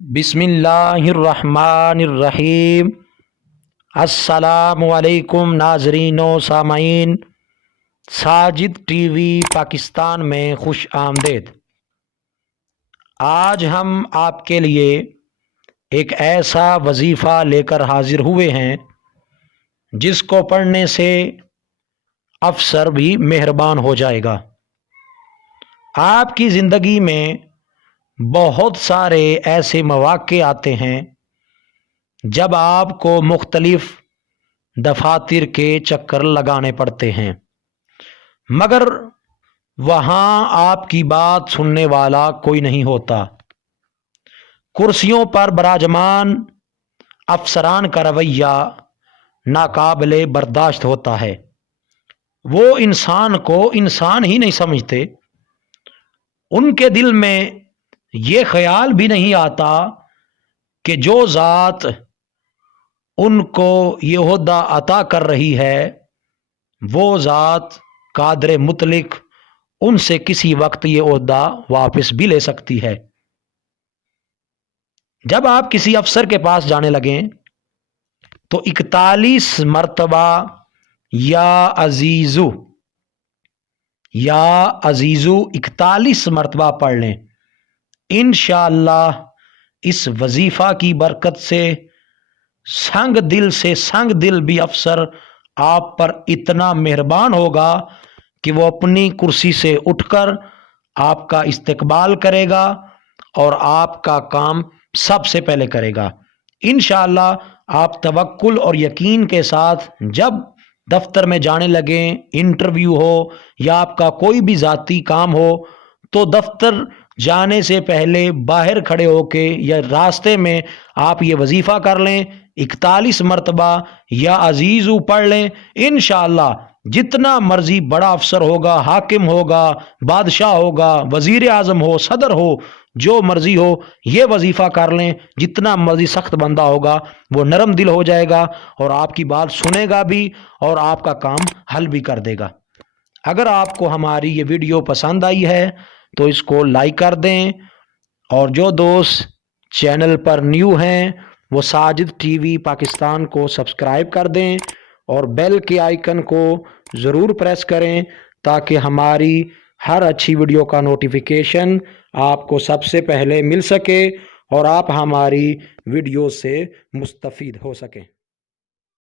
بسم اللہ الرحمن الرحیم۔ السلام علیکم ناظرین و سامعین، ساجد ٹی وی پاکستان میں خوش آمدید۔ آج ہم آپ کے لیے ایک ایسا وظیفہ لے کر حاضر ہوئے ہیں جس کو پڑھنے سے افسر بھی مہربان ہو جائے گا۔ آپ کی زندگی میں بہت سارے ایسے مواقع آتے ہیں جب آپ کو مختلف دفاتر کے چکر لگانے پڑتے ہیں، مگر وہاں آپ کی بات سننے والا کوئی نہیں ہوتا۔ کرسیوں پر براجمان افسران کا رویہ ناقابل برداشت ہوتا ہے۔ وہ انسان کو انسان ہی نہیں سمجھتے۔ ان کے دل میں یہ خیال بھی نہیں آتا کہ جو ذات ان کو یہ عہدہ عطا کر رہی ہے وہ ذات قادر مطلق ان سے کسی وقت یہ عہدہ واپس بھی لے سکتی ہے۔ جب آپ کسی افسر کے پاس جانے لگیں تو 41 مرتبہ یا عزیزو 41 مرتبہ پڑھ لیں۔ انشاءاللہ اس وظیفہ کی برکت سے سنگ دل بھی افسر آپ پر اتنا مہربان ہوگا کہ وہ اپنی کرسی سے اٹھ کر آپ کا استقبال کرے گا اور آپ کا کام سب سے پہلے کرے گا۔ انشاءاللہ آپ توکل اور یقین کے ساتھ جب دفتر میں جانے لگیں، انٹرویو ہو یا آپ کا کوئی بھی ذاتی کام ہو، تو دفتر جانے سے پہلے باہر کھڑے ہو کے یا راستے میں آپ یہ وظیفہ کر لیں، 41 مرتبہ یا عزیزو پڑھ لیں۔ انشاءاللہ جتنا مرضی بڑا افسر ہوگا، حاکم ہوگا، بادشاہ ہوگا، وزیر اعظم ہو، صدر ہو، جو مرضی ہو، یہ وظیفہ کر لیں۔ جتنا مرضی سخت بندہ ہوگا وہ نرم دل ہو جائے گا اور آپ کی بات سنے گا بھی اور آپ کا کام حل بھی کر دے گا۔ اگر آپ کو ہماری یہ ویڈیو پسند آئی ہے تو اس کو لائک کر دیں، اور جو دوست چینل پر نیو ہیں وہ ساجد ٹی وی پاکستان کو سبسکرائب کر دیں اور بیل کے آئیکن کو ضرور پریس کریں تاکہ ہماری ہر اچھی ویڈیو کا نوٹیفیکیشن آپ کو سب سے پہلے مل سکے اور آپ ہماری ویڈیو سے مستفید ہو سکیں۔